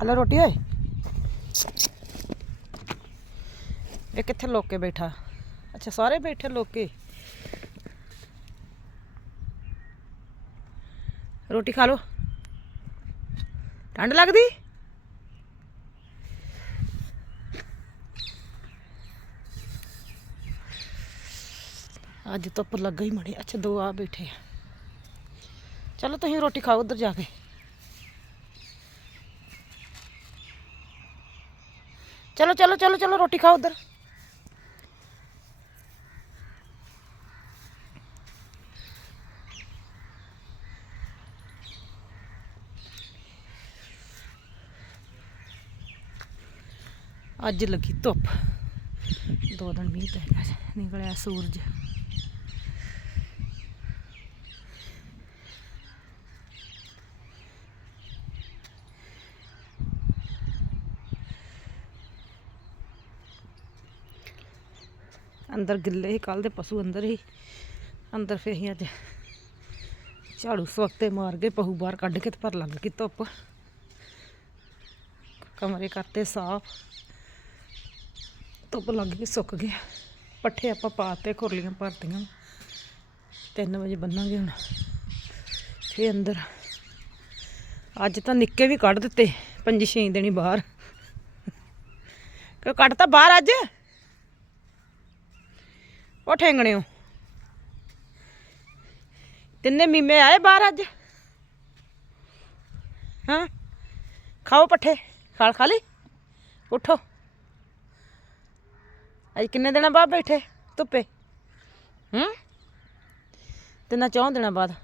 Hello ਰੋਟੀ ਓਏ। ਇਹ ਕਿੱਥੇ ਲੋਕ ਬੈਠਾ? ਅੱਛਾ, ਸਾਰੇ ਬੈਠੇ ਲੋਕੇ। ਰੋਟੀ ਖਾ ਲੋ ਠੰਡ ਲੱਗਦੀ? ਅੱਜ ਧੁੱਪ ਲੱਗਾ ਹੀ ਮੜੇ। ਅੱਛਾ, ਦੋ ਆ ਬੈਠੇ ਆ। ਚਲੋ, ਤੁਸੀਂ ਰੋਟੀ ਖਾਓ ਉਧਰ ਜਾ ਕੇ। ਚਲੋ ਚਲੋ ਚਲੋ ਚਲੋ, ਰੋਟੀ ਖਾਓ ਉਧਰ। ਅੱਜ ਲੱਗੀ ਧੁੱਪ। ਦੋ ਦਿਨ ਮੀਂਹ ਪੈ ਗਿਆ ਨਿਕਲਿਆ ਸੂਰਜ। ਅੰਦਰ ਗਿੱਲੇ ਸੀ ਕੱਲ ਦੇ ਪਸ਼ੂ ਅੰਦਰ ਹੀ ਅੰਦਰ ਫੇ ਹੀ ਅੱਜ ਝਾੜੂ ਸਵਖਤੇ ਮਾਰ ਗਏ ਪਹੂ ਬਾਹਰ ਕੱਢ ਕੇ ਤੇ ਪਰ ਲੱਗ ਗਈ ਧੁੱਪ। ਕਮਰੇ ਕਰਤੇ ਸਾਫ਼। ਧੁੱਪ ਲੱਗ ਗਈ ਸੁੱਕ ਗਿਆ ਪੱਠੇ ਆਪਾਂ ਪਾਤੇ ਖੁਰਲੀਆਂ ਭਰਤੀਆਂ। 3 ਵਜੇ ਬੰਨਾਂਗੇ ਹੁਣ। ਫੇ ਅੰਦਰ। ਅੱਜ ਤਾਂ ਨਿੱਕੇ ਵੀ ਕੱਢ ਦਿੱਤੇ, ਪੰਜੀ ਛੇ ਦਿਨੀ ਬਾਹਰ। ਕਿਉਂ ਕੱਢਤਾ ਬਾਹਰ ਅੱਜ? ਉਹ ਠੇਂਗਣਿਓ ਤਿੰਨੇ ਮੀਮੇ ਆਏ ਬਾਹਰ ਅੱਜ? ਹਾਂ? ਖਾਓ ਪੱਠੇ। ਖਾਲ ਖਾ ਲਈ? ਉਠੋ। ਅੱਜ ਕਿੰਨੇ ਦਿਨਾਂ ਬਾਅਦ ਬੈਠੇ? ਧੁੱਪੇ। ਹੂੰ? ਤਿੰਨਾਂ ਚੌਂ ਦਿਨਾਂ ਬਾਅਦ।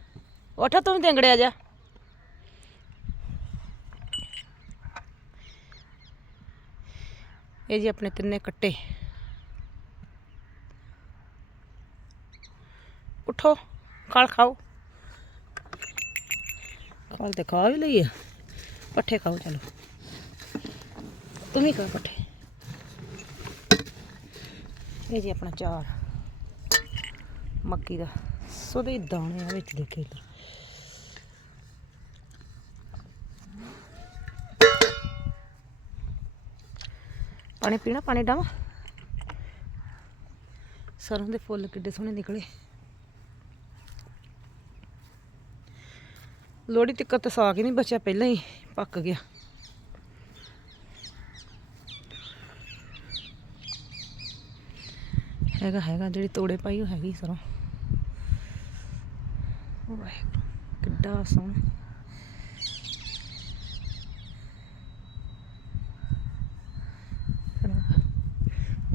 ਉਠੋ, ਤੂੰ ਵੀ ਜਾ। ਇਹ ਜੀ ਆਪਣੇ ਤਿੰਨੇ ਕੱਟੇ। ਉਠੋ ਖਾਲ ਖਾਓ ਖਾਲ ਤੇ ਖਾ ਵੀ ਲਈਏ ਪੱਠੇ ਖਾਓ ਚਲੋ ਤੂੰ ਵੀ ਖਾ ਪੱਠੇ ਇਹ ਜੀ ਆਪਣਾ ਚਾਰ ਮੱਕੀ ਦਾ ਸੋਦੇ ਦਾਣੇ ਆ ਵਿੱਚ ਦੇਖੇ ਇੱਧਰ ਪਾਣੀ ਪੀਣਾ ਪਾਣੀ ਡਾਵਾ ਸਰੋਂ ਦੇ ਫੁੱਲ ਕਿੱਡੇ ਸੋਹਣੇ ਨਿਕਲੇ ਲੋੜੀ ਤੱਕ ਤਾਂ ਸਾਗ ਹੀ ਨਹੀਂ ਬਚਿਆ, ਪਹਿਲਾਂ ਹੀ ਪੱਕ ਗਿਆ। ਹੈਗਾ ਹੈਗਾ, ਜਿਹੜੀ ਤੋੜੇ ਪਾਈ ਉਹ ਹੈਗੀ ਸਰੋਂ। ਵਾਹਿਗੁਰੂ ਕਿੱਡਾ ਸੋਹਣਾ।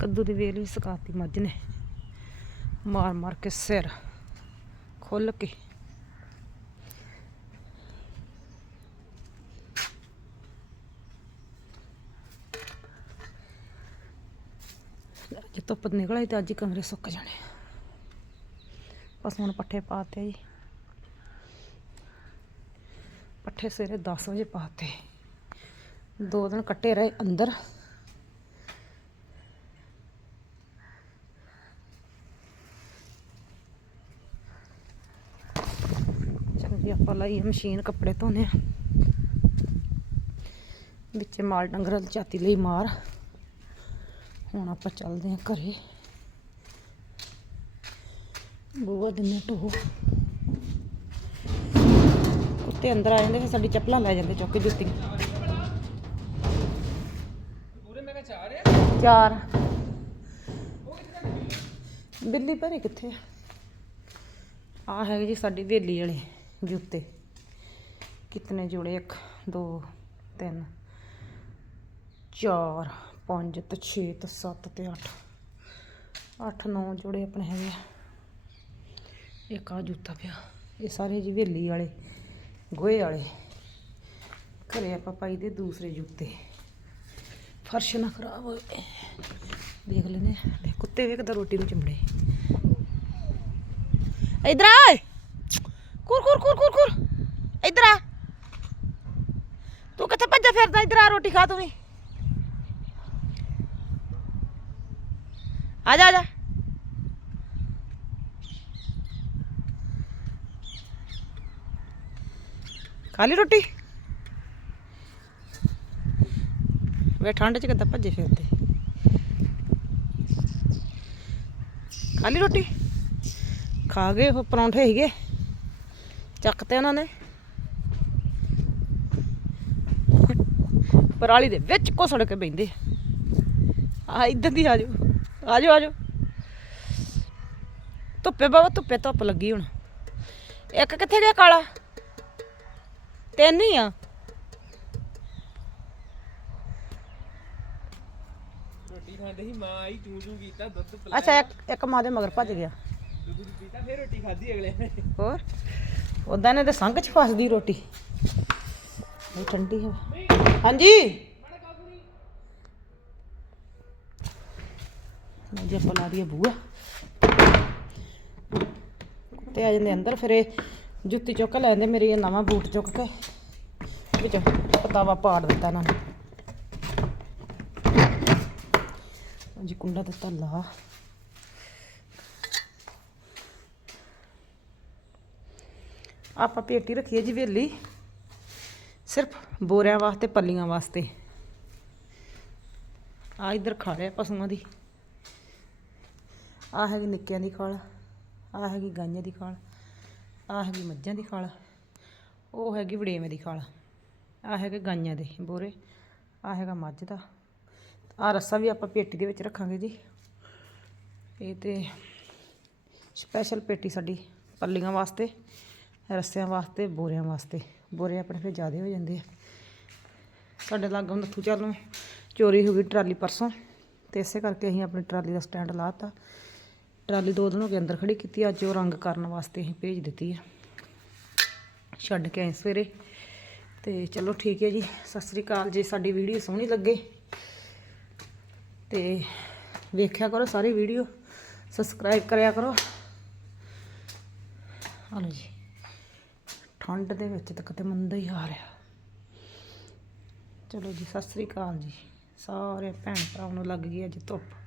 ਕੱਦੂ ਦੀ ਵੇਲ ਵੀ ਸਕਾਤੀ ਮੱਝ ਨੇ। ਮਾਰ ਮਾਰ ਕੇ ਸਿਰ ਖੁੱਲ ਕੇ। ਜੇ ਧੁੱਪ ਨਿਕਲ ਆਈ ਤਾਂ ਅੱਜ ਹੀ ਕਮਰੇ ਸੁੱਕ ਜਾਣੇ ਬਸ ਹੁਣ ਪੱਠੇ ਪਾਤੇ ਜੀ। ਪੱਠੇ ਸਵੇਰੇ 10 ਵਜੇ ਪਾਤੇ। ਦੋ ਦਿਨ ਕੱਟੇ ਰਹੇ ਅੰਦਰ। ਜੀ, ਆਪਾਂ ਲਾਈ ਮਸ਼ੀਨ, ਕੱਪੜੇ ਧੋਨੇ ਆ। ਵਿੱਚੇ ਮਾਲ ਡੰਗਰ ਦੀ ਝਾਤੀ ਲਈ ਮਾਰ। ਹੁਣ ਆਪਾਂ ਚੱਲਦੇ ਹਾਂ ਘਰੇ। ਬੂਆ ਦਿਨੇ ਟੋ ਕੁੱਤੇ ਅੰਦਰ ਆ ਜਾਂਦੇ ਫਿਰ ਸਾਡੀ ਚੱਪਲਾਂ ਲੈ ਜਾਂਦੇ ਚੁੱਕ ਕੇ ਜੁੱਤੀਆਂ ਚਾਰ ਬਿੱਲੀ ਭਰੇ ਕਿੱਥੇ ਆ? ਆ ਹੈਗੇ ਜੀ ਸਾਡੀ ਵੇਲੀ ਵਾਲੇ ਜੁੱਤੇ ਕਿਤਨੇ ਜੋੜੇ? 1 2 3 4 ਪੰਜ ਤੇ 6 ਤੇ 7 ਤੇ 8 8 9 ਜੋੜੇ ਆਪਣੇ ਹੈਗੇ ਆ। ਇੱਕ ਆ ਜੁੱਤਾ ਪਿਆ। ਇਹ ਸਾਰੇ ਜੀ ਵੇਲੀ ਵਾਲੇ, ਗੋਹੇ ਵਾਲੇ। ਘਰੇ ਆਪਾਂ ਪਾਈ ਦੇ ਦੂਸਰੇ ਜੁੱਤੇ। ਫਰਸ਼ ਨਾ ਖਰਾਬ ਹੋਏ। ਦੇਖ ਲੈਨੇ ਕੁੱਤੇ ਵੇਖਦਾ ਰੋਟੀ ਨੂੰ ਚਿੰਬੜੇ। ਇਧਰ ਆ ਕੁਰ ਕੁਰ ਕੁਰ ਕੁਰ ਕੁਰ ਇਧਰ ਆ। ਤੂੰ ਕਿੱਥੇ ਭੱਜਿਆ ਫਿਰਦਾ? ਇਧਰ ਆ ਰੋਟੀ ਖਾ ਤੂੰ ਵੀ। ਆ ਜਾ ਆ ਜਾ। ਖਾ ਲਈ ਰੋਟੀ? ਵੇ, ਠੰਡ ਚ ਕਿੱਦਾਂ ਭੱਜੇ ਫਿਰਦੇ ਖਾਲੀ ਰੋਟੀ? ਖਾ ਗਏ ਉਹ ਪਰੌਂਠੇ ਸੀਗੇ। ਚੱਕਤੇ ਉਹਨਾਂ ਨੇ। ਪਰਾਲੀ ਦੇ ਵਿੱਚ ਘੁਸੜ ਕੇ ਬੈਂਦੇ ਆ। ਇੱਧਰ ਦੀ ਆ ਜਾਓ। ਆ ਜਾਓ ਆ ਜਾਓ ਧੁੱਪੇ ਬਾਬਾ ਧੁੱਪੇ ਧੁੱਪ ਲੱਗੀ ਹੁਣ। ਇੱਕ ਕਿੱਥੇ ਗਿਆ ਕਾਲਾ? ਤਿੰਨ ਹੀ ਆ। ਰੋਟੀ ਖਾਂਦੇ ਸੀ ਮਾਂ ਆਈ ਚੂ ਚੂ ਕੀਤਾ ਦੁੱਧ ਪਿਲਾ ਅੱਛਾ ਇੱਕ ਇੱਕ ਮਾਂ ਦੇ ਮਗਰ ਭੱਜ ਗਿਆ। ਦੁੱਧ ਦੁੱਧ ਪੀਤਾ ਫਿਰ ਰੋਟੀ ਖਾਧੀ ਅਗਲੇ ਨੇ। ਹੋਰ? ਉਦਾਂ ਨੇ ਤੇ ਸੰਗ ਚ ਫਸਦੀ ਰੋਟੀ। ਉਹ ਠੰਡੀ ਹੈ ਹਾਂਜੀ? ਲਓ ਜੀ ਆਪਾਂ ਲਾ ਦਈਏ ਬੂਆ। ਤੇ ਆ ਜਾਂਦੇ ਅੰਦਰ, ਫਿਰ ਇਹ ਜੁੱਤੀ ਚੁੱਕ ਲੈ ਜਾਂਦੇ ਮੇਰੀ ਇਹ ਨਵਾਂ ਬੂਟ ਚੁੱਕ ਕੇ ਵਿੱਚ ਪਤਾਵਾ ਪਾੜ ਦਿੱਤਾ ਇਹਨਾਂ ਨੇ। ਜੀ ਕੁੰਡਾ ਦਿੱਤਾ ਲਾ। ਆਪਾਂ ਪੇਟੀ ਰੱਖੀ ਹੈ ਜੀ ਵੇਲੀ ਸਿਰਫ ਬੋਰਿਆਂ ਵਾਸਤੇ, ਪੱਲੀਆਂ ਵਾਸਤੇ। ਆ ਇਧਰ ਖਾ ਰਿਹਾ ਪਸ਼ੂਆਂ ਦੀ। ਆ ਹੈਗੀ ਨਿੱਕਿਆਂ ਦੀ ਖਾਲ ਆ ਹੈਗੀ ਗਾਈਆਂ ਦੀ ਖਾਲ ਆ ਹੈਗੀ ਮੱਝਾਂ ਦੀ ਖਾਲ, ਉਹ ਹੈਗੀ ਵੜੇਵੇਂ ਦੀ ਖਾਲ ਆ ਹੈਗੇ ਗਾਈਆਂ ਦੇ ਬੋਰੇ ਆ ਹੈਗਾ ਮੱਝ ਦਾ। ਆ ਰੱਸਾ ਵੀ ਆਪਾਂ ਪੇਟੀ ਦੇ ਵਿੱਚ ਰੱਖਾਂਗੇ ਜੀ। ਇਹ ਤੇ ਸਪੈਸ਼ਲ ਪੇਟੀ ਸਾਡੀ ਪੱਲੀਆਂ ਵਾਸਤੇ, ਰੱਸਿਆਂ ਵਾਸਤੇ, ਬੋਰਿਆਂ ਵਾਸਤੇ। ਬੋਰੇ ਆਪਣੇ ਫਿਰ ਜ਼ਿਆਦਾ ਹੋ ਜਾਂਦੇ ਆ। ਸਾਡੇ ਲਾਗੋਂ ਨੱਥੂ ਚੱਲ ਚੋਰੀ ਹੋ ਗਈ ਟਰਾਲੀ ਪਰਸੋਂ, ਤੇ ਇਸੇ ਕਰਕੇ ਅਸੀਂ ਆਪਣੀ ਟਰਾਲੀ ਦਾ ਸਟੈਂਡ ਲਾਤਾ। ਟਰਾਲੀ ਦੋ ਦਿਨ ਹੋ ਕੇ ਅੰਦਰ ਖੜੀ ਕੀਤੀ, ਅੱਜ ਉਹ ਰੰਗ ਕਰਨ ਵਾਸਤੇ ਅਸੀਂ ਭੇਜ ਦਿੱਤੀ ਆ। ਛੱਡ ਕੇ ਆਏ ਸਵੇਰੇ। ਤੇ ਚਲੋ ਠੀਕ ਹੈ ਜੀ, ਸਤਿ ਸ੍ਰੀ ਅਕਾਲ। ਜੇ ਸਾਡੀ ਵੀਡੀਓ ਸੋਹਣੀ ਲੱਗੇ ਤੇ ਵੇਖਿਆ ਕਰੋ ਸਾਰੀ ਵੀਡੀਓ, ਸਬਸਕ੍ਰਾਈਬ ਕਰਿਆ ਕਰੋ। ਹਲੋ ਜੀ, ਠੰਡ ਦੇ ਵਿੱਚ ਤਾਂ ਕਿਤੇ ਮੰਦਾ ਹੀ ਆ। ਰਿਹਾ ਚਲੋ ਜੀ, ਸਤਿ ਸ੍ਰੀ ਅਕਾਲ ਜੀ। ਸਾਰੇ ਭੈਣ ਭਰਾਵਾਂ ਨੂੰ ਲੱਗ ਗਈ ਅੱਜ ਧੁੱਪ।